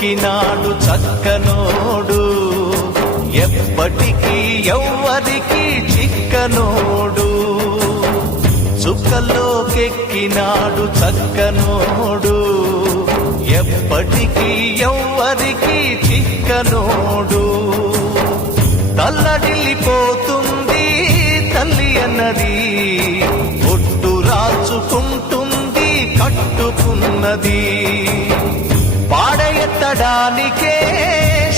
చుక్కల్లోకెక్కినాడు చక్కనోడు, ఎప్పటికీ ఎవ్వరికి చిక్కనోడు. చుక్కల్లోకెక్కినాడు చక్కనోడు, ఎప్పటికీ ఎవ్వరికి చిక్కనోడు. తల్లడిల్లిపోతుంది తల్లి అన్నది, ఒట్టు రాచుకుంటుంది కట్టుకున్నది. పాడెత్తడానికే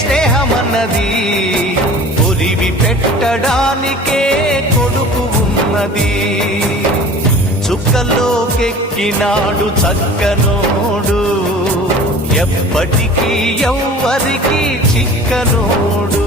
స్నేహమన్నది, ఒలివి పెట్టడానికే కొడుకు ఉన్నది. చుక్కల్లోకెక్కినాడు చక్కనోడు, ఎప్పటికీ ఎవ్వరికి చిక్కనోడు.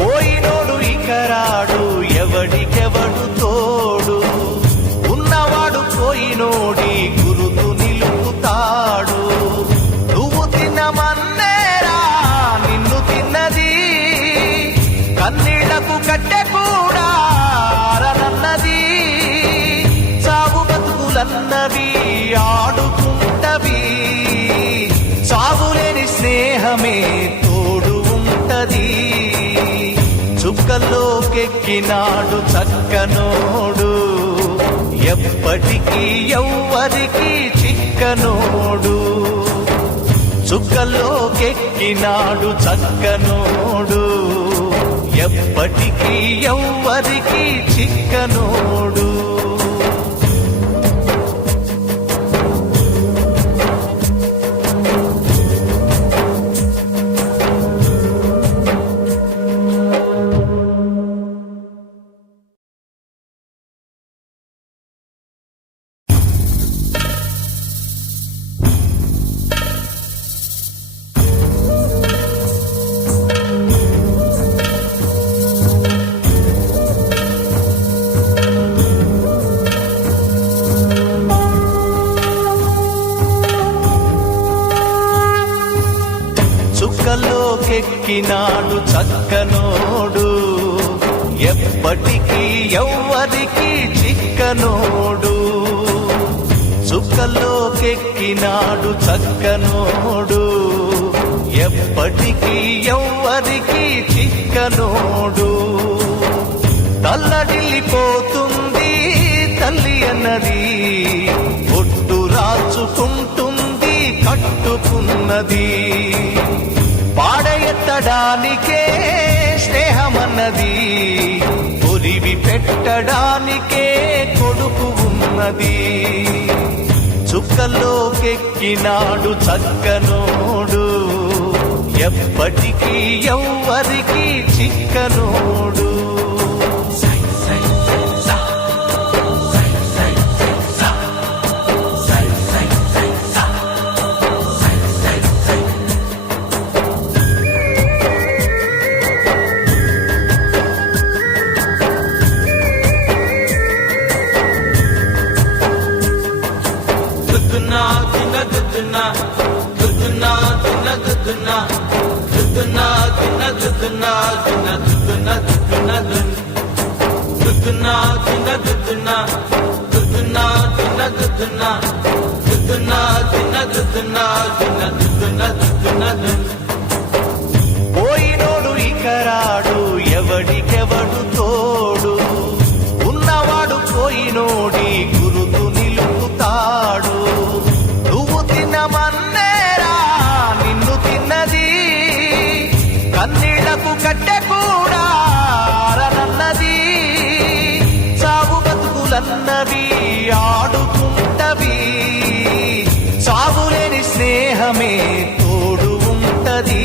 పోయినోడు ఇకరాడు, ఎవడికెవడు తోడు. ఉన్నవాడు పోయినోడి గురుతు నిలుపుతాడు. నువ్వు తిన్నమన్నేరా నిన్ను తిన్నది, కన్నీళ్లకు కట్టె కూడా అరనన్నది. చావు బతుకులన్నవి ఆడుకుంటవి, చావులేని స్నేహమే తోడు ఉంటది. చుక్కల్లోకెక్కినాడు చక్కనోడు, ఎప్పటికీ ఎవ్వరికి చిక్కనోడు. చుక్కల్లోకెక్కినాడు చక్కనోడు, ఎప్పటికీ ఎవ్వరికి చిక్కనోడు. చుక్కల్లోకెక్కినాడు చక్కనోడు, ఎప్పటికీ ఎవ్వరికి చిక్కనోడు. చుక్కల్లోకెక్కినాడు చక్కనోడు, ఎప్పటికీ ఎవ్వరికి చిక్కనోడు. తల్లడిల్లిపోతుంది తల్లి అన్నది, ఒట్టు రాచుకుంటుంది కట్టుకున్నది. పాడెత్తడానికే స్నేహమన్నది, ఒలివి పెట్టడానికే కొడుకు ఉన్నది. చుక్కల్లోకెక్కినాడు చక్కనోడు, ఎప్పటికీ ఎవ్వరికి చిక్కనోడు. పోయినోడు ఇకరాడు, ఎవడికెవడు తోడు. ఉన్నవాడు పోయినోడి గురుతు నిలుపుతాడు. నువ్వు తిన్నమన్నేరా నిన్ను తిన్నది, కన్నీళ్లకు కట్టె కూడా అరనన్నది. చావు బతుకులన్నవి ఆడుకుంటవి, చావులేని స్నేహమే తోడు ఉంటది.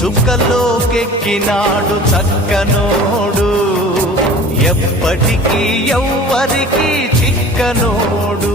చుక్కల్లో కొలువుకెక్కినాడు చక్కనోడు ఎప్పటికీ ఎవ్వరికి చిక్కనోడు